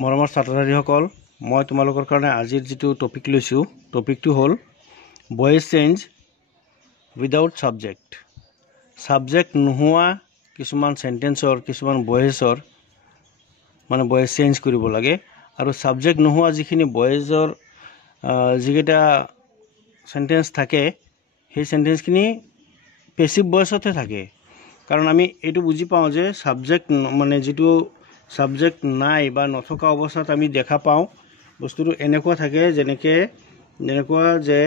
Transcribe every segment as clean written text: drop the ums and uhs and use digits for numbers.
মৰমৰ ছাত্ৰ-ছাত্ৰীসকল, মই তোমালোকৰ কাৰণে আজিৰ যিটো টপিক লৈছোঁ, টপিকটো হ'ল voice change without subject. Subject নোহোৱা কিছুমান চেণ্টেন্সৰ কিছুমান ভয়েচৰ ভয়েচ চেঞ্জ কৰিব লাগে, আৰু ছাবজেক্ট নোহোৱা যিখিনি ভয়েচৰ যিকেইটা চেণ্টেন্স থাকে সেই চেণ্টেন্সখিনি পেচিভ ভয়েচতহে থাকে। কাৰণ আমি এইটো বুজি পাওঁ যে ছাবজেক্ট যিটো ছাবজেক্ট নাই বা নথকা অৱস্থাত আমি দেখা পাওঁ বস্তুটো এনেকুৱা থাকে, যেনেকুৱা যে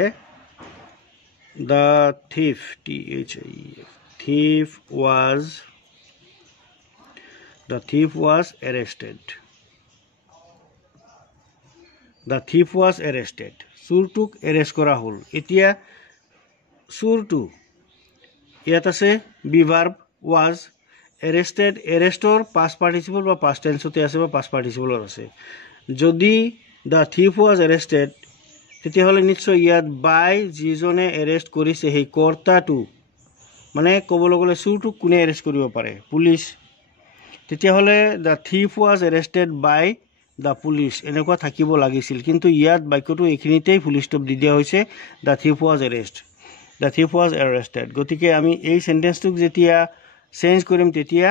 the thief was arrested. The thief was arrested. চোৰটোক এৰেষ্ট কৰা হ'ল। এতিয়া চোৰটো ইয়াত আছে বি ভাৰ্ব was, arrested এৰেষ্টৰ পাষ্ট পাৰ্টিচিপল বা পাষ্ট টেন্সতে আছে বা পাষ্ট পাৰ্টিচিপলত আছে। যদি দ্য থিফ was arrested তেতিয়াহ'লে নিশ্চয় ইয়াত বাই যিজনে এৰেষ্ট কৰিছে সেই কৰ্তাটো, ক'বলৈ গ'লে চোৰটোক কোনে এৰেষ্ট কৰিব পাৰে? পুলিচ। তেতিয়াহ'লে the thief was arrested by the police এনেকুৱা থাকিব লাগিছিল, কিন্তু ইয়াত বাক্যটো এইখিনিতেই ফুল ষ্টপ দি দিয়া হৈছে, দ্য থিফ was arrested। গতিকে আমি এই চেণ্টেন্সটোক যেতিয়া চেঞ্জ কৰিম তেতিয়া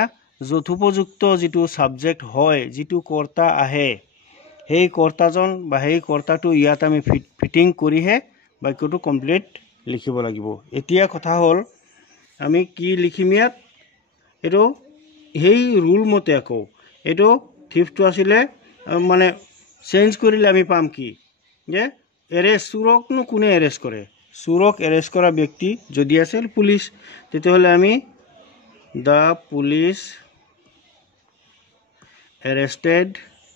যথোপযুক্ত যিটো ছাবজেক্ট হয়, যিটো কৰ্তা আহে, সেই কৰ্তাজন বা সেই কৰ্তাটো ইয়াত আমি ফিটিং কৰিহে বাক্যটো কমপ্লিট লিখিব লাগিব। এতিয়া কথা হ'ল আমি কি লিখিম ইয়াত? এইটো সেই ৰুল মতে আকৌ এইটো থিফটো আছিলে, চেঞ্জ কৰিলে আমি পাম কি? যে এৰেষ্ট, চোৰকনো কোনে এৰেষ্ট কৰে? চোৰক এৰেষ্ট কৰা ব্যক্তি যদি আছিল পুলিচ, তেতিয়াহ'লে আমি দ্য পুলিচ এৰেষ্টেড,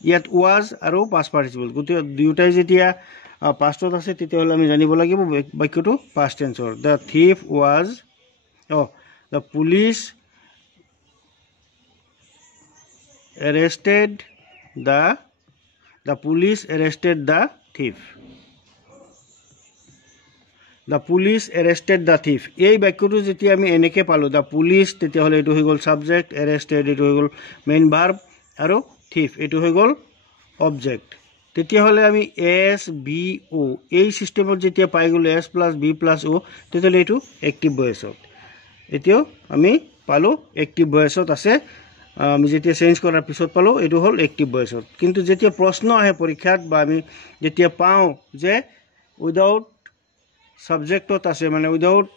ইয়াত ৱাজ আৰু পাষ্ট পাৰ্টিচিপল গতিকে দুয়োটাই যেতিয়া পাষ্টত আছে তেতিয়াহ'লে আমি জানিব লাগিব বাক্যটো পাষ্ট টেন্সৰ। The thief was the police arrested the police arrested the thief. The police arrested the thief। এই বাক্যটো যেতিয়া আমি এনেকৈ পালোঁ দ্য পুলিচ, তেতিয়াহ'লে এইটো হৈ গ'ল ছাবজেক্ট, এৰেষ্টেড এইটো হৈ গ'ল মেইন ভাৰ্ব, আৰু থিফ এইটো হৈ গ'ল অবজেক্ট। তেতিয়াহ'লে আমি এছ বি অ' এই ছিষ্টেমত যেতিয়া পাই গ'লোঁ এছ প্লাছ বি প্লাছ অ', তেতিয়াহ'লে এইটো এক্টিভ ভয়েচত। এতিয়াও আমি পালোঁ এক্টিভ ভয়েচত আছে। আমি যেতিয়া চেঞ্জ কৰাৰ পিছত পালোঁ এইটো হ'ল এক্টিভ ভয়েচত। কিন্তু যেতিয়া প্ৰশ্ন আহে পৰীক্ষাত বা আমি যেতিয়া পাওঁ যে উইদাউট ছাবজেক্টত আছে, উইদাউট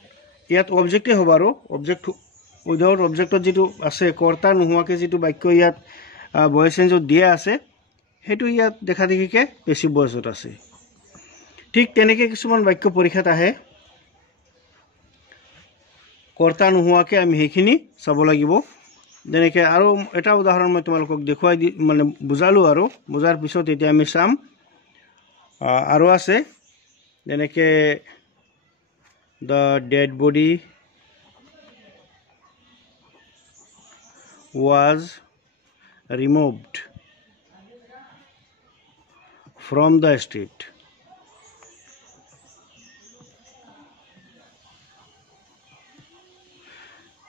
ইয়াত অবজেক্টেই হ'ব, আৰু উইদাউট অবজেক্টত যিটো আছে কৰ্তা নোহোৱাকৈ যিটো বাক্য ইয়াত ভয়েচ চেঞ্জত দিয়া আছে সেইটো ইয়াত দেখা দেখিকৈ পেচিভ ভয়েচত আছে। ঠিক তেনেকৈ কিছুমান বাক্য পৰীক্ষাত আহে কৰ্তা নোহোৱাকৈ, আমি সেইখিনি চাব লাগিব। যেনেকৈ আৰু এটা উদাহৰণ মই তোমালোকক দেখুৱাই বুজালোঁ, আৰু বুজাৰ পিছত এতিয়া আমি চাম আৰু আছে যেনেকৈ the dead body was ৰিমুভড from the street.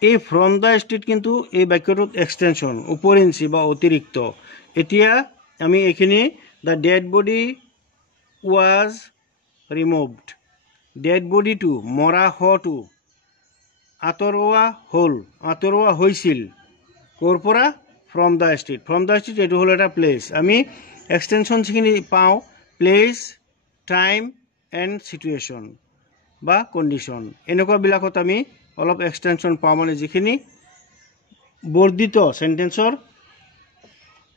এই ফ্ৰম দ্য ষ্ট্ৰীট কিন্তু এই বাক্যটোত এক্সটেনশ্যন, উপৰিঞ্চি বা অতিৰিক্ত। এতিয়া আমি এইখিনি the dead body was ৰিমুভড, dead বডিটো মৰা শটো আঁতৰোৱা হৈছিল ক'ৰ পৰা? From the street. From the street এইটো হ'ল এটা প্লেচ। আমি এক্সটেনশ্যন যিখিনি পাওঁ প্লেচ, টাইম এণ্ড চিটুৱেশ্যন বা কণ্ডিশ্যন, এনেকুৱাবিলাকত আমি অলপ এক্সটেনশ্যন পাওঁ, যিখিনি বৰ্ধিত চেণ্টেন্সৰ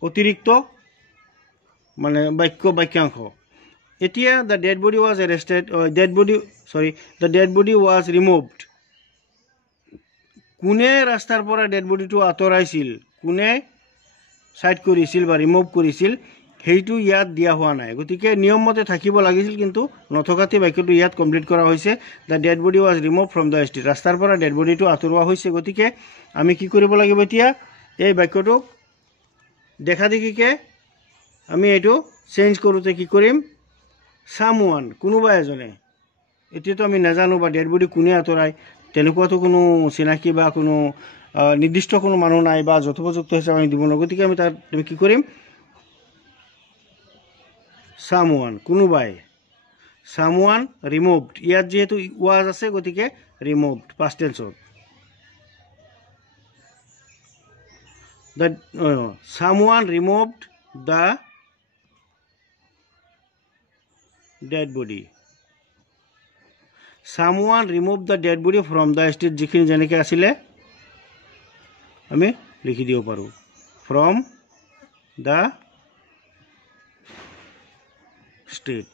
অতিৰিক্ত বাক্যাংশ। এতিয়া the dead body was arrested, the dead body was ৰিমুভড, কোনে ৰাস্তাৰ পৰা ডেড বডিটো আঁতৰাইছিল, কোনে ছাইড কৰিছিল বা ৰিমুভ কৰিছিল, সেইটো ইয়াত দিয়া হোৱা নাই। গতিকে নিয়মমতে থাকিব লাগিছিল, কিন্তু নথকাতে বাক্যটো ইয়াত কমপ্লিট কৰা হৈছে। The dead body was remove from the street, ৰাস্তাৰ পৰা ডেড বডিটো আঁতৰোৱা হৈছে। গতিকে আমি কি কৰিব লাগিব? এতিয়া এই বাক্যটোক দেখা দেখিকৈ আমি এইটো চেঞ্জ কৰোঁতে কি কৰিম? ছামৱান, কোনোবা এজনে। এতিয়াতো আমি নাজানো বা ডেড বডি কোনে আঁতৰায়, তেনেকুৱাতো কোনো চিনাকি বা কোনো নিৰ্দিষ্ট কোনো মানুহ নাই বা যথোপযুক্ত হিচাপে আমি দিব নোৱাৰোঁ। গতিকে আমি কি কৰিম? সামওয়ান কোনোবাই সামওয়ান ৰিমুভড ইয়াত যেহেতু ওয়াজ আছে গতিকে ৰিমুভড পাস্ট টেন্সত someone removed the dead body someone remove the dead body from the state যিখিনি যেনেকৈ আছিলে আমি লিখি দিব পাৰোঁ from the state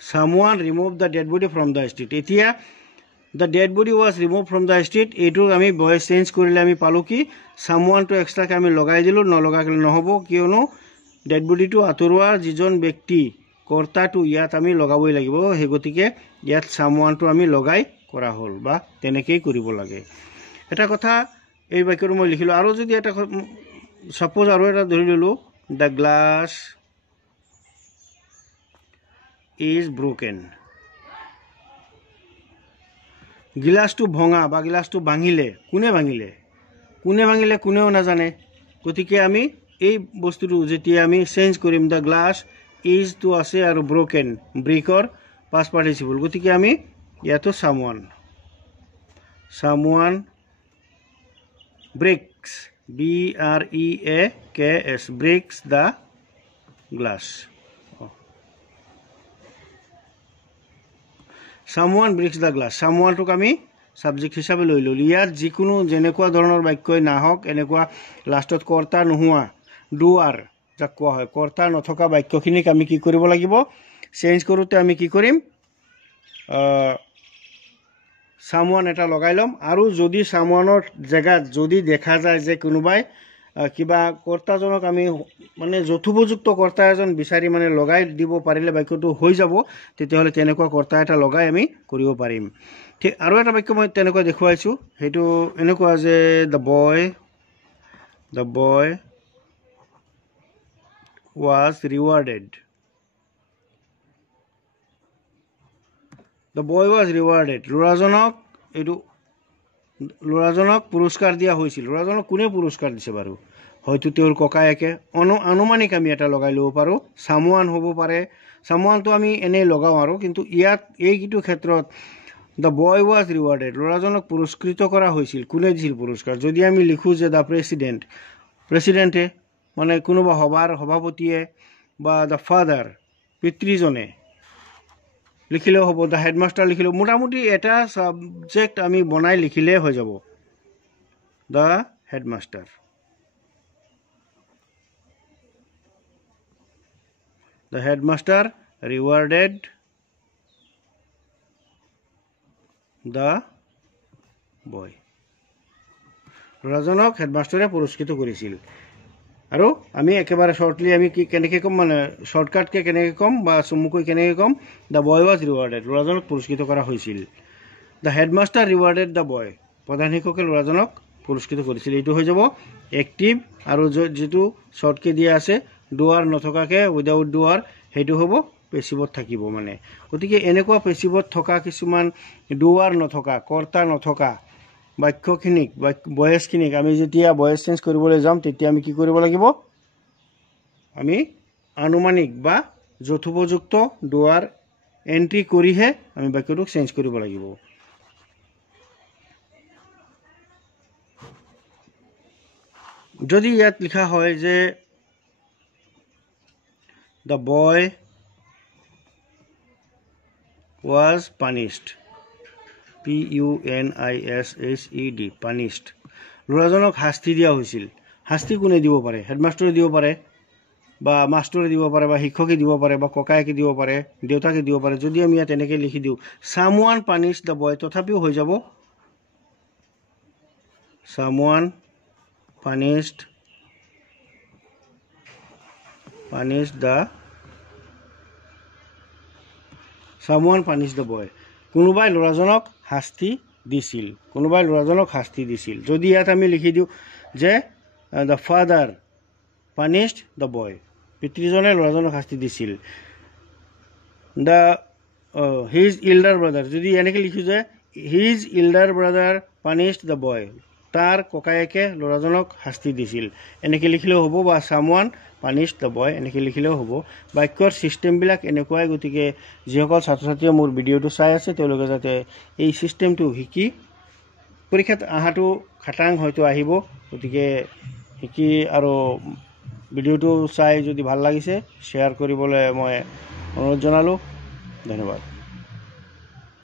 someone remove the dead body from the state এতিয়া the dead body was remove from the state এইটো আমি ভইচ চেঞ্জ কৰিলে আমি পালোঁ কি সামওয়ানটো এক্সট্ৰাকৈ আমি লগাই দিলোঁ নলগাকৈ নহ'ব কিয়নো ডেড বডিটো আঁতৰোৱাৰ যিজন ব্যক্তি কৰ্তাটো ইয়াত আমি লগাবই লাগিব সেই গতিকে ইয়াত সামওয়ানটো আমি লগাই কৰা হ'ল বা তেনেকৈয়ে কৰিব লাগে এটা কথা এই বাক্যটো মই লিখিলোঁ আৰু যদি এটা সাপোজ আৰু এটা ধৰি ললোঁ দ্য গ্লাছ ইজ ব্ৰোকেন গিলাচটো ভঙা বা গিলাচটো ভাঙিলে কোনে ভাঙিলে কোনেও নাজানে গতিকে আমি এই বস্তুটো যেতিয়া আমি চেঞ্জ কৰিম দ্য গ্লাছ ইজটো আছে আৰু ব্ৰোকেন ব্ৰেকৰ পাষ্ট পাৰ্টিচিপল গতিকে আমি ইয়াতো someone breaks BREAKS breaks the glass someone breaks the glass সামওয়ানটোক আমি সাবজেক্ট হিচাপে লৈ ল'লোঁ ইয়াত যিকোনো যেনেকুৱা ধৰণৰ বাক্যই নাহক এনেকুৱা লাষ্টত কৰ্তা নোহোৱা ডুৱাৰ যাক কোৱা হয় কৰ্তা নথকা বাক্যখিনিক আমি কি কৰিব লাগিব চেঞ্জ কৰোঁতে আমি কি কৰিম সামওয়ান এটা লগাই ল'ম আৰু যদি সামওয়ানৰ জেগাত যদি দেখা যায় যে কোনোবাই কিবা কৰ্তাজনক আমি মানে যথোপযুক্ত কৰ্তা এজন বিচাৰি মানে লগাই দিব পাৰিলে বাক্যটো হৈ যাব তেতিয়াহ'লে তেনেকুৱা কৰ্তা এটা লগাই আমি কৰিব পাৰিম ঠিক আৰু এটা বাক্য মই তেনেকুৱা দেখুৱাইছোঁ সেইটো এনেকুৱা যে দ্য বয় was rewarded ল'ৰাজনক পুৰস্কাৰ দিয়া হৈছিল ল'ৰাজনক কোনে পুৰস্কাৰ দিছে বাৰু হয়তো তেওঁৰ ককায়েকে আনুমানিক আমি এটা লগাই ল'ব পাৰোঁ সামওয়ান হ'ব পাৰে সামওয়ানটো আমি এনেই লগাওঁ আৰু কিন্তু ইয়াত এইটো ক্ষেত্ৰত দ্য বয় ৱাজ ৰিৱাৰ্ডেড ল'ৰাজনক পুৰস্কৃত কৰা হৈছিল কোনে দিছিল পুৰস্কাৰ যদি আমি লিখোঁ যে দ্য প্ৰেচিডেণ্টে মানে কোনোবা সভাপতিয়ে বা দ্য ফাদাৰ পিতৃজনে লিখিলেও হ'ব দ্য হেডমাষ্টাৰ লিখিলেও মোটামুটি এটা ছাবজেক্ট আমি বনাই লিখিলে হৈ যাব the headmaster rewarded the boy ল'ৰাজনক হেডমাষ্টাৰে পুৰস্কৃত কৰিছিল আৰু আমি একেবাৰে শ্বৰ্টলি আমি কি কেনেকৈ ক'ম মানে শ্বৰ্টকাটকৈ কেনেকৈ ক'ম বা চমুকৈ কেনেকৈ ক'ম দ্য বয় ৱাজ ৰিৱাৰ্ডেড ল'ৰাজনক পুৰস্কৃত কৰা হৈছিল the headmaster rewarded the boy প্ৰধান শিক্ষকে ল'ৰাজনক পুৰস্কৃত কৰিছিল এইটো হৈ যাব এক্টিভ আৰু যিটো শ্বৰ্টকৈ দিয়া আছে ডুৱাৰ নথকাকৈ উইদাউট ডুৱাৰ সেইটো হ'ব পেচিভত থাকিব মানে গতিকে এনেকুৱা পেচিভত থকা কিছুমান ডুৱাৰ নথকা কৰ্তা নথকা বাক্যখিনিক ভয়েছখিনিক আমি যেতিয়া ভয়েছ চেঞ্জ কৰিবলৈ যাম তেতিয়া আমি কি কৰিব লাগিব আমি আনুমানিক বা যথোপযুক্ত ডুৱাৰ এণ্ট্ৰি কৰিহে আমি বাক্যটোক চেঞ্জ কৰিব লাগিব যদি ইয়াত লিখা হয় যে দ্য বয় ৱাজ পানিছড PUNISHED পানিছড ল'ৰাজনক শাস্তি দিয়া হৈছিল শাস্তি কোনে দিব পাৰে হেডমাষ্টাৰে দিব পাৰে বা মাষ্টৰে দিব পাৰে বা শিক্ষকে দিব পাৰে বা ককায়েকে দিব পাৰে দেউতাকে দিব পাৰে যদি আমি ইয়াত এনেকৈ লিখি দিওঁ সামওয়ান পানিছড দ্য বয় তথাপিও হৈ যাব সামওয়ান পানিছড দ্য বয় কোনোবাই ল'ৰাজনক শাস্তি দিছিল যদি ইয়াত আমি লিখি দিওঁ যে দ্য ফাদাৰ পানিছড দ্য বয় পিতৃজনে ল'ৰাজনক শাস্তি দিছিল দ্য হিজ ইল্ডাৰ ব্ৰাদাৰ যদি এনেকৈ লিখোঁ যে হিজ ইল্ডাৰ ব্ৰাদাৰ পানিছড দ্য বয় তাৰ ককায়েকে ল'ৰাজনক শাস্তি দিছিল এনেকৈ লিখিলেও হ'ব বা সামওৱান পানিছ দ্য বয় এনেকৈ লিখিলেও হ'ব বাক্যৰ ছিষ্টেমবিলাক এনেকুৱাই গতিকে যিসকল ছাত্ৰ ছাত্ৰীয়ে মোৰ ভিডিঅ'টো চাই আছে তেওঁলোকে যাতে এই ছিষ্টেমটো শিকি পৰীক্ষাত অহাটো খাটাং হয়তো আহিব গতিকে শিকি আৰু ভিডিঅ'টো চাই যদি ভাল লাগিছে শ্বেয়াৰ কৰিবলৈ মই অনুৰোধ জনালোঁ ধন্যবাদ